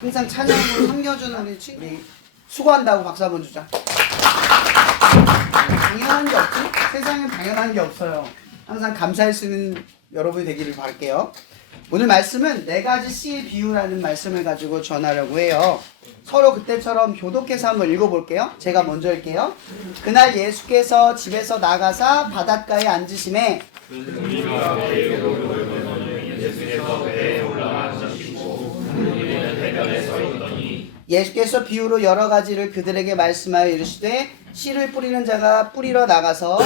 항상 찬양으로 섬겨주는 우리 친구 수고한다고 박수 한번 주자. 당연한 게 없지? 세상엔 당연한 게 없어요. 항상 감사할 수 있는 여러분이 되기를 바랄게요. 오늘 말씀은 네 가지 씨의 비유라는 말씀을 가지고 전하려고 해요. 서로 그때처럼 교독해서 한번 읽어볼게요. 제가 먼저 할게요. 그날 예수께서 집에서 나가사 바닷가에 앉으심에 예수께서 비유로 여러 가지를 그들에게 말씀하여 이르시되 씨를 뿌리는 자가 뿌리러 나가서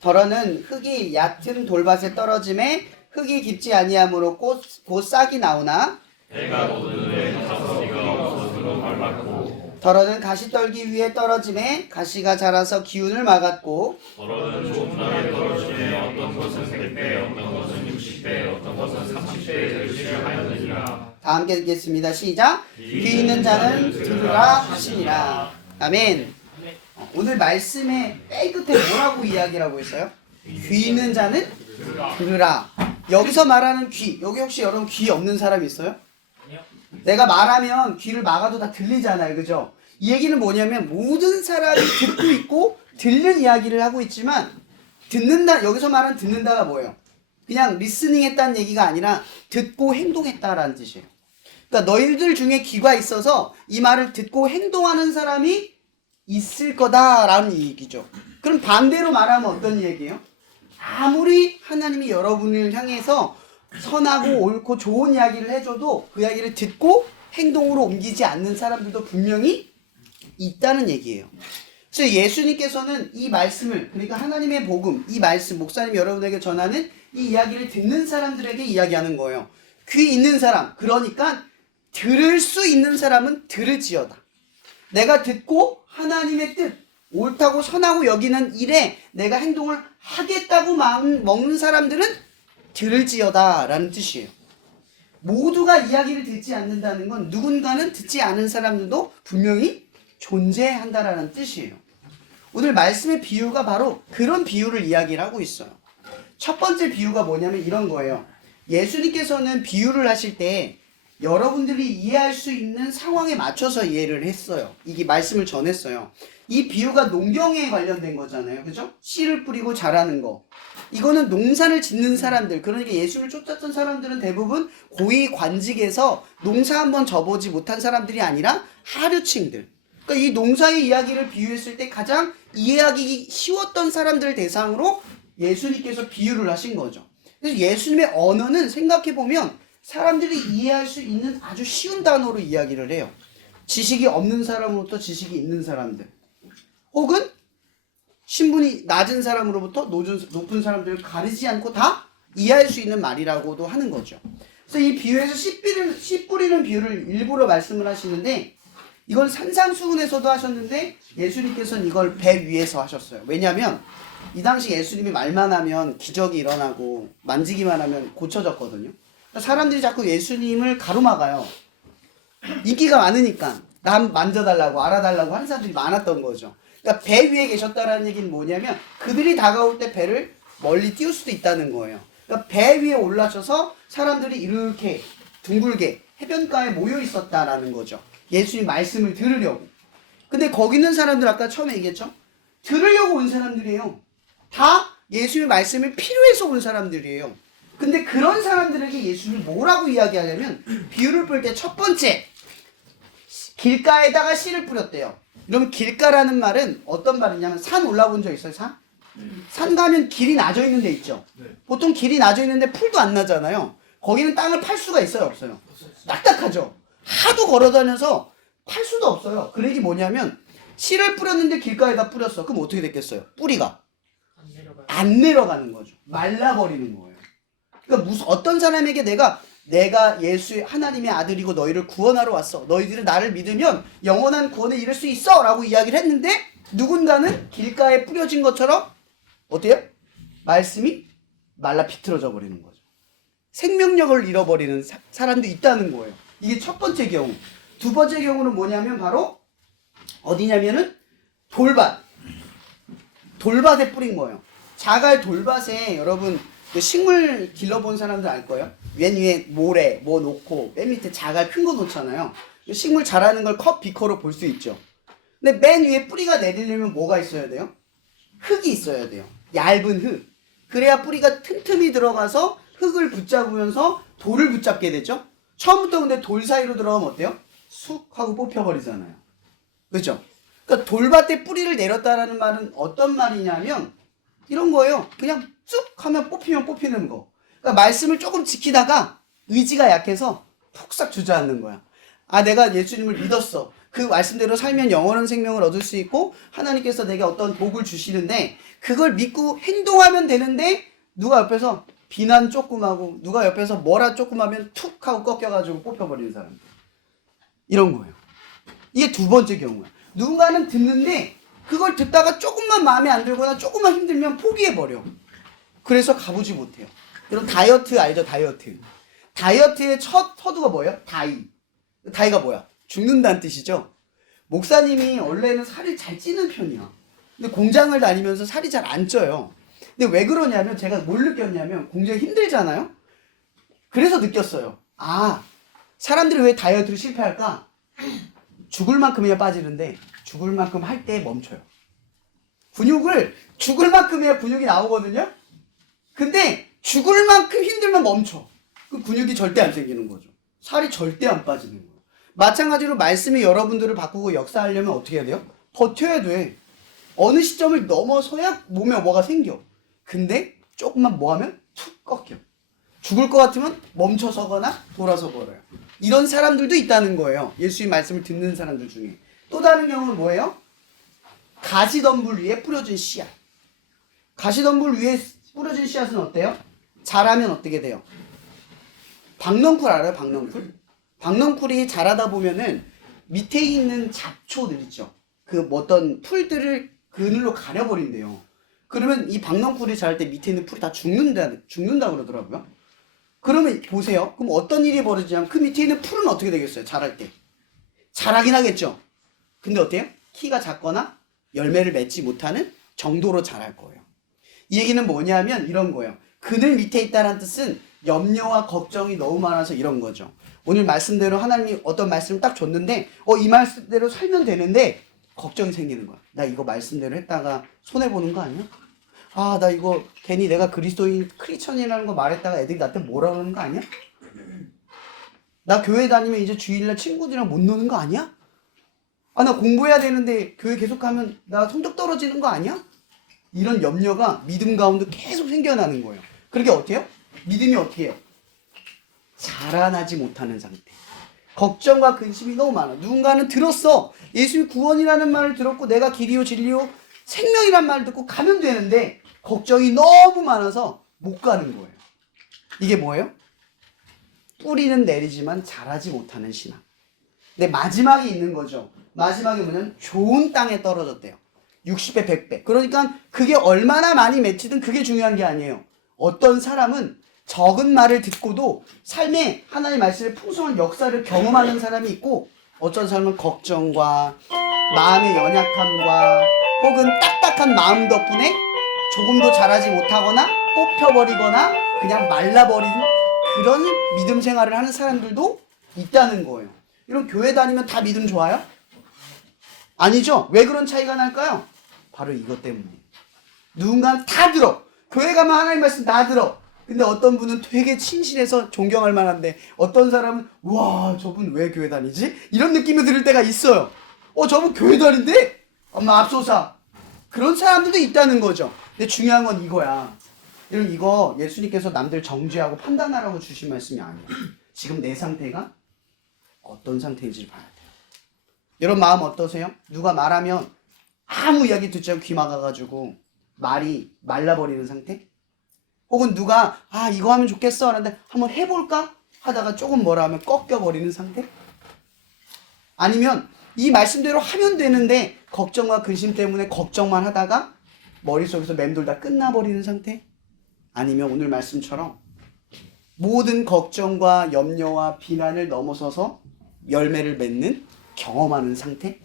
더러는 흙이 얕은 돌밭에 떨어짐에 흙이 깊지 아니하므로 곧 싹이 나오나 더러는 가시떨기 위에 떨어짐에 가시가 자라서 기운을 막았고 더러는 좋은 땅에 떨어지매 어떤 것은 100배 어떤 것은 60배 어떤 것은 30배에 들으시려 하였느니라. 다 함께 읽겠습니다. 시작. 귀 있는 자는 들으라 하시니라. 아멘. 오늘 말씀의 맨 끝에 뭐라고 이야기라고 했어요? 귀 있는 자는 들으라. 여기서 말하는 귀, 여기 혹시 여러분 귀 없는 사람 있어요? 내가 말하면 귀를 막아도 다 들리잖아요. 그죠? 이 얘기는 뭐냐면 모든 사람이 듣고 있고 들는 이야기를 하고 있지만 듣는다, 여기서 말하는 듣는다가 뭐예요? 그냥 리스닝 했다는 얘기가 아니라 듣고 행동했다라는 뜻이에요. 그러니까 너희들 중에 귀가 있어서 이 말을 듣고 행동하는 사람이 있을 거다라는 얘기죠. 그럼 반대로 말하면 어떤 얘기예요? 아무리 하나님이 여러분을 향해서 선하고 옳고 좋은 이야기를 해줘도 그 이야기를 듣고 행동으로 옮기지 않는 사람들도 분명히 있다는 얘기예요. 그래서 예수님께서는 이 말씀을, 그러니까 하나님의 복음, 이 말씀, 목사님 여러분에게 전하는 이 이야기를 듣는 사람들에게 이야기하는 거예요. 귀 있는 사람, 그러니까 들을 수 있는 사람은 들을지어다. 내가 듣고 하나님의 뜻, 옳다고 선하고 여기는 일에 내가 행동을 하겠다고 마음 먹는 사람들은 들을지어다 라는 뜻이에요. 모두가 이야기를 듣지 않는다는 건 누군가는 듣지 않은 사람들도 분명히 존재한다라는 뜻이에요. 오늘 말씀의 비유가 바로 그런 비유를 이야기를 하고 있어요. 첫 번째 비유가 뭐냐면 이런 거예요. 예수님께서는 비유를 하실 때 여러분들이 이해할 수 있는 상황에 맞춰서 이해를 했어요. 이게 말씀을 전했어요. 이 비유가 농경에 관련된 거잖아요. 그죠? 씨를 뿌리고 자라는 거. 이거는 농사를 짓는 사람들, 그러니까 예수를 쫓았던 사람들은 대부분 고위 관직에서 농사 한번 접어보지 못한 사람들이 아니라 하류층들. 그러니까 이 농사의 이야기를 비유했을 때 가장 이해하기 쉬웠던 사람들을 대상으로 예수님께서 비유를 하신 거죠. 그래서 예수님의 언어는 생각해보면 사람들이 이해할 수 있는 아주 쉬운 단어로 이야기를 해요. 지식이 없는 사람으로부터 지식이 있는 사람들, 혹은 신분이 낮은 사람으로부터 높은 사람들을 가리지 않고 다 이해할 수 있는 말이라고도 하는 거죠. 그래서 이 비유에서 씨 뿌리는 비유를 일부러 말씀을 하시는데 이걸 산상수훈에서도 하셨는데 예수님께서는 이걸 배 위에서 하셨어요. 왜냐하면 이 당시 예수님이 말만 하면 기적이 일어나고 만지기만 하면 고쳐졌거든요. 사람들이 자꾸 예수님을 가로막아요. 인기가 많으니까 남 만져달라고 알아달라고 하는 사람들이 많았던 거죠. 그러니까 배 위에 계셨다라는 얘기는 뭐냐면 그들이 다가올 때 배를 멀리 띄울 수도 있다는 거예요. 그러니까 배 위에 올라셔서 사람들이 이렇게 둥글게 해변가에 모여 있었다라는 거죠. 예수님 말씀을 들으려고. 근데 거기 있는 사람들 아까 처음에 얘기했죠? 들으려고 온 사람들이에요. 다 예수님의 말씀을 필요해서 온 사람들이에요. 근데 그런 사람들에게 예수님이 뭐라고 이야기하냐면 비유를 볼 때 첫 번째 길가에다가 씨를 뿌렸대요. 그럼 길가라는 말은 어떤 말이냐면 산 올라본 적 있어요? 산? 산 가면 길이 나져 있는 데 있죠. 보통 길이 나져 있는데 풀도 안 나잖아요. 거기는 땅을 팔 수가 있어요? 없어요? 딱딱하죠. 하도 걸어다녀서 팔 수도 없어요. 그 얘기 뭐냐면 씨를 뿌렸는데 길가에다 뿌렸어. 그럼 어떻게 됐겠어요? 뿌리가 안 내려가는 거죠. 말라버리는 거예요. 그러니까 어떤 사람에게 내가 예수의 하나님의 아들이고 너희를 구원하러 왔어. 너희들은 나를 믿으면 영원한 구원에 이를 수 있어 라고 이야기를 했는데 누군가는 길가에 뿌려진 것처럼 어때요? 말씀이 말라 비틀어져 버리는 거죠. 생명력을 잃어버리는 사람도 있다는 거예요. 이게 첫 번째 경우. 두 번째 경우는 뭐냐면 바로 어디냐면은 돌밭에 뿌린 거예요. 자갈 돌밭에 여러분 식물 길러본 사람들 알 거예요. 맨 위에 모래 뭐 놓고 맨 밑에 자갈 큰 거 놓잖아요. 식물 자라는 걸 컵 비커로 볼 수 있죠. 근데 맨 위에 뿌리가 내리려면 뭐가 있어야 돼요? 흙이 있어야 돼요. 얇은 흙. 그래야 뿌리가 틈틈이 들어가서 흙을 붙잡으면서 돌을 붙잡게 되죠. 처음부터 근데 돌 사이로 들어가면 어때요? 쑥 하고 뽑혀버리잖아요. 그렇죠? 그러니까 돌밭에 뿌리를 내렸다라는 말은 어떤 말이냐면 이런 거예요. 그냥 쑥 하면 뽑히면 뽑히는 거. 그러니까 말씀을 조금 지키다가 의지가 약해서 푹싹 주저앉는 거야. 아, 내가 예수님을 믿었어. 그 말씀대로 살면 영원한 생명을 얻을 수 있고 하나님께서 내게 어떤 복을 주시는데 그걸 믿고 행동하면 되는데 누가 옆에서 비난 조금 하고 누가 옆에서 뭐라 조금 하면 툭 하고 꺾여가지고 뽑혀버리는 사람들. 이런 거예요. 이게 두 번째 경우야. 누군가는 듣는데 그걸 듣다가 조금만 마음에 안 들거나 조금만 힘들면 포기해버려. 그래서 가보지 못해요. 여러분 다이어트 알죠? 다이어트. 다이어트의 첫 서두가 뭐예요? 다이. 다이가 뭐야? 죽는다는 뜻이죠. 목사님이 원래는 살이 잘 찌는 편이야. 근데 공장을 다니면서 살이 잘 안 쪄요. 근데 왜 그러냐면 제가 뭘 느꼈냐면 공장이 힘들잖아요. 그래서 느꼈어요. 아, 사람들이 왜 다이어트를 실패할까? 죽을 만큼이야 빠지는데 죽을 만큼 할 때 멈춰요. 근육을 죽을 만큼이야 근육이 나오거든요. 근데 죽을 만큼 힘들면 멈춰. 그 근육이 절대 안 생기는 거죠. 살이 절대 안 빠지는 거예요. 마찬가지로 말씀이 여러분들을 바꾸고 역사하려면 어떻게 해야 돼요? 버텨야 돼. 어느 시점을 넘어서야 몸에 뭐가 생겨. 근데 조금만 뭐 하면 툭 꺾여. 죽을 것 같으면 멈춰서거나 돌아서 걸어요. 이런 사람들도 있다는 거예요. 예수의 말씀을 듣는 사람들 중에. 또 다른 경우는 뭐예요? 가시덤불 위에 뿌려진 씨앗. 가시덤불 위에 뿌려진 씨앗은 어때요? 자라면 어떻게 돼요? 박넝쿨 알아요? 박넝쿨? 박넝쿨이 자라다 보면은 밑에 있는 잡초들 있죠. 그 어떤 풀들을 그늘로 가려버린대요. 그러면 이 박넝쿨이 자랄 때 밑에 있는 풀이 다 죽는다 그러더라고요. 그러면 보세요. 그럼 어떤 일이 벌어지냐면 그 밑에 있는 풀은 어떻게 되겠어요? 자랄 때. 자라긴 하겠죠. 근데 어때요? 키가 작거나 열매를 맺지 못하는 정도로 자랄 거예요. 이 얘기는 뭐냐면 이런 거예요. 그늘 밑에 있다는 뜻은 염려와 걱정이 너무 많아서 이런 거죠. 오늘 말씀대로 하나님이 어떤 말씀을 딱 줬는데 이 말씀대로 살면 되는데 걱정이 생기는 거야. 나 이거 말씀대로 했다가 손해보는 거 아니야? 아, 나 이거 괜히 내가 그리스도인 크리스천이라는 거 말했다가 애들이 나한테 뭐라 그러는 거 아니야? 나 교회 다니면 이제 주일날 친구들이랑 못 노는 거 아니야? 아, 나 공부해야 되는데 교회 계속 가면 나 성적 떨어지는 거 아니야? 이런 염려가 믿음 가운데 계속 생겨나는 거예요. 그렇게 어떻게 해요? 믿음이 어떻게 해요? 자라나지 못하는 상태. 걱정과 근심이 너무 많아. 누군가는 들었어. 예수의 구원이라는 말을 들었고 내가 길이요 진리요 생명이란 말을 듣고 가면 되는데 걱정이 너무 많아서 못 가는 거예요. 이게 뭐예요? 뿌리는 내리지만 자라지 못하는 신앙. 근데 마지막이 있는 거죠. 마지막이 뭐냐면 좋은 땅에 떨어졌대요. 60배, 100배. 그러니까 그게 얼마나 많이 맺히든 그게 중요한 게 아니에요. 어떤 사람은 적은 말을 듣고도 삶에 하나님의 말씀의 풍성한 역사를 경험하는 사람이 있고 어떤 사람은 걱정과 마음의 연약함과 혹은 딱딱한 마음 덕분에 조금도 자라지 못하거나 뽑혀버리거나 그냥 말라버린 그런 믿음 생활을 하는 사람들도 있다는 거예요. 이런 교회 다니면 다 믿음 좋아요? 아니죠. 왜 그런 차이가 날까요? 바로 이것 때문에. 누군가는 다 들어. 교회 가면 하나님 말씀 다 들어. 근데 어떤 분은 되게 신실해서 존경할 만한데 어떤 사람은 와, 저분 왜 교회 다니지? 이런 느낌이 들을 때가 있어요. 저분 교회 다닌대? 엄마 앞서사. 그런 사람들도 있다는 거죠. 근데 중요한 건 이거야. 여러분 이거 예수님께서 남들 정죄하고 판단하라고 주신 말씀이 아니에요. 지금 내 상태가 어떤 상태인지를 봐야 돼요. 여러분 마음 어떠세요? 누가 말하면 아무 이야기 듣지 않고 귀 막아가지고 말이 말라버리는 상태? 혹은 누가 이거 하면 좋겠어 하는데 한번 해볼까? 하다가 조금 뭐라 하면 꺾여버리는 상태? 아니면 이 말씀대로 하면 되는데 걱정과 근심 때문에 걱정만 하다가 머릿속에서 맴돌다 끝나버리는 상태? 아니면 오늘 말씀처럼 모든 걱정과 염려와 비난을 넘어서서 열매를 맺는 경험하는 상태?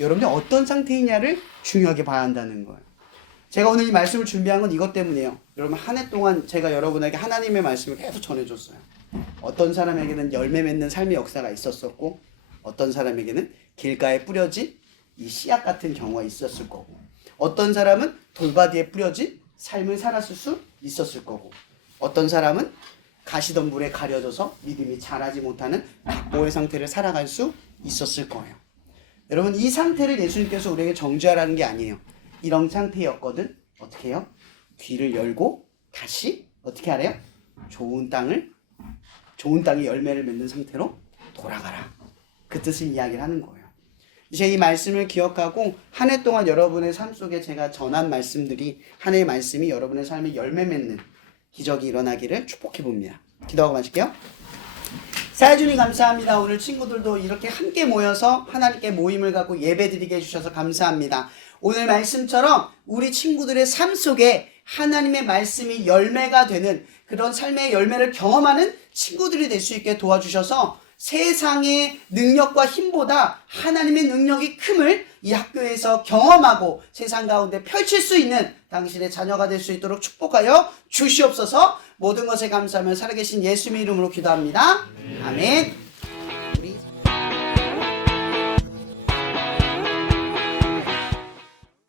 여러분이 어떤 상태이냐를 중요하게 봐야 한다는 거예요. 제가 오늘 이 말씀을 준비한 건 이것 때문이에요. 여러분 한 해 동안 제가 여러분에게 하나님의 말씀을 계속 전해줬어요. 어떤 사람에게는 열매 맺는 삶의 역사가 있었었고 어떤 사람에게는 길가에 뿌려진 이 씨앗 같은 경우가 있었을 거고 어떤 사람은 돌바디에 뿌려진 삶을 살았을 수 있었을 거고 어떤 사람은 가시덤불에 가려져서 믿음이 자라지 못하는 박보의 상태를 살아갈 수 있었을 거예요. 여러분 이 상태를 예수님께서 우리에게 정죄하라는 게 아니에요. 이런 상태였거든. 어떻게 해요? 귀를 열고 다시 어떻게 하래요? 좋은 땅에 열매를 맺는 상태로 돌아가라. 그 뜻을 이야기를 하는 거예요. 이제 이 말씀을 기억하고 한 해 동안 여러분의 삶 속에 제가 전한 말씀들이 한 해의 말씀이 여러분의 삶에 열매 맺는 기적이 일어나기를 축복해 봅니다. 기도하고 마실게요. 사회주님 감사합니다. 오늘 친구들도 이렇게 함께 모여서 하나님께 모임을 갖고 예배드리게 해주셔서 감사합니다. 오늘 말씀처럼 우리 친구들의 삶 속에 하나님의 말씀이 열매가 되는 그런 삶의 열매를 경험하는 친구들이 될 수 있게 도와주셔서 세상의 능력과 힘보다 하나님의 능력이 큼을 이 학교에서 경험하고 세상 가운데 펼칠 수 있는 당신의 자녀가 될 수 있도록 축복하여 주시옵소서. 모든 것에 감사하며 살아계신 예수님의 이름으로 기도합니다. 아멘.